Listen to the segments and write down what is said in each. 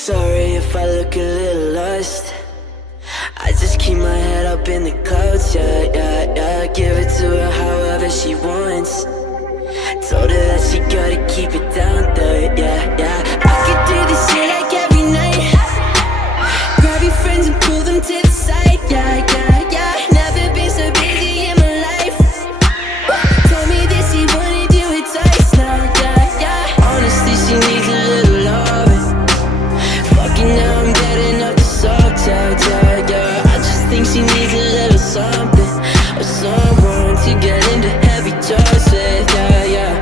Sorry if I look a little lost. I just keep my head up in the clouds, yeah, yeah, yeah. Give it to her however she wants. Told her that she gotta keep it down there, yeah, yeah. I could do this shit like every night. Grab your friends and pull them to the side, yeah, yeah, yeah. Never been so busy in my life. Told me that she wanna do it twice now, yeah, yeah. Honestly, she needs a little loving. Fucking now I'm getting up the soft, yeah, yeah, yeah. I just think she needs a little something, or someone to get into heavy jaws with, yeah, yeah.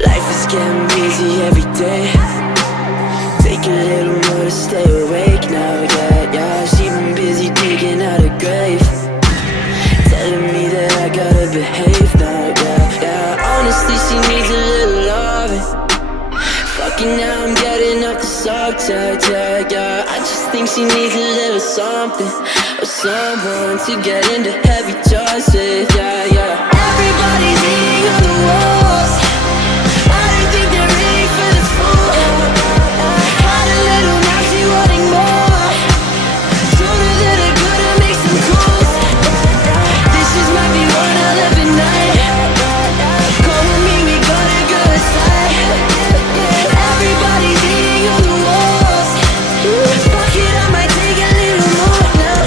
Life is getting busy every day. Take a little more to stay awake now, yeah, yeah. She been busy digging out her grave, telling me that I gotta behave now, yeah, yeah. Honestly, she needs a little loving. Fucking now I'm getting off the soft, yeah, yeah, yeah. I just think she needs a little something, or someone to get into heavy jaws with, yeah, yeah. Everybody's eating on the walls. I don't think they're ready for the fall. Had a little, now she wanting more. Told her that I gotta make some calls. This just might be one hell of a night. Come with me, we gotta go outside. Everybody's eating on the walls. Fuck it, I might take a little more now.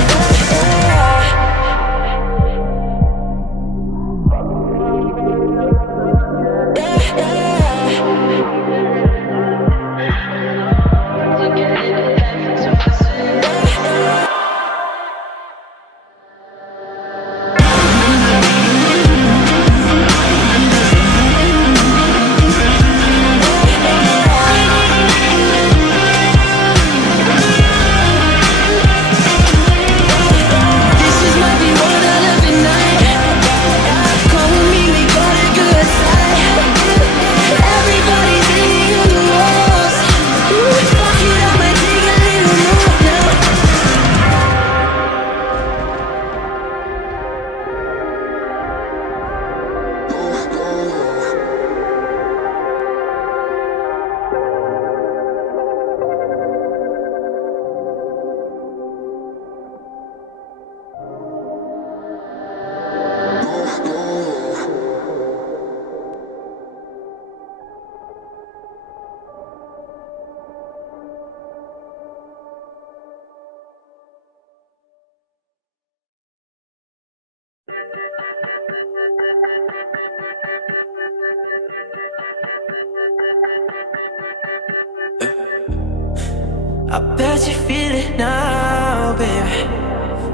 I bet you feel it now, baby.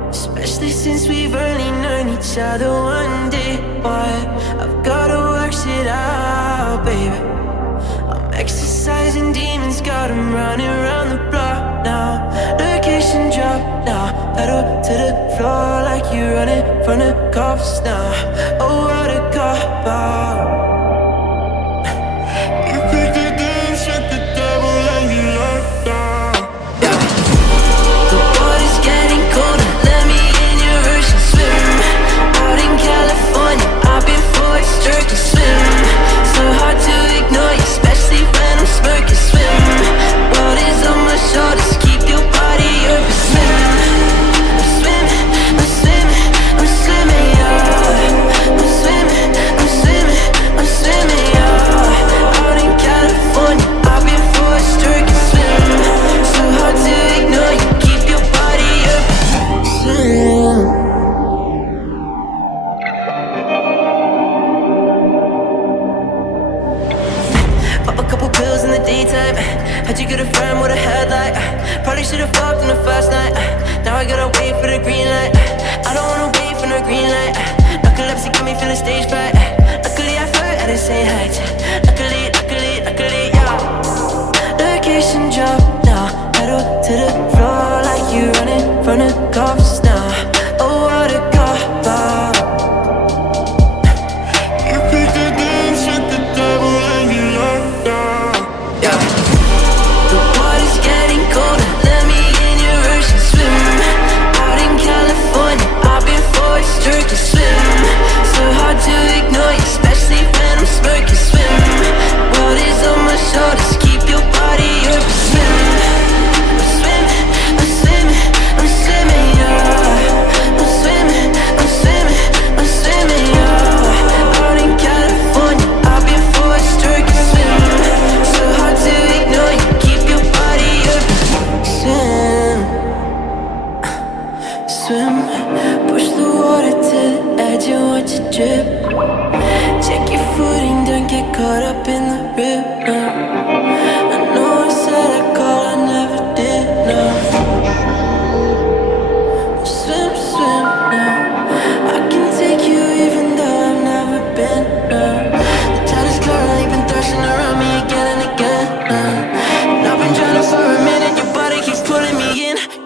Especially since we've only known each other one day. Boy, I've gotta work shit out, baby. I'm exercising demons, got 'em running around the block now. Location drop now, pedal to the floor like you running from the cops now. Oh, what a cop out. You pick the dance with the devil and you locked down. Getting colder, let me in your ocean swim. Out in California, I've been for a stroke and swim. So hard to ignore you, especially when I'm smirking. Swim, world is on my shoulders, keep your body open. Swim, I'm swimming, I'm swimming, I'm swimming, yeah. I'm swimming, I'm swimming, I'm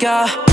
go.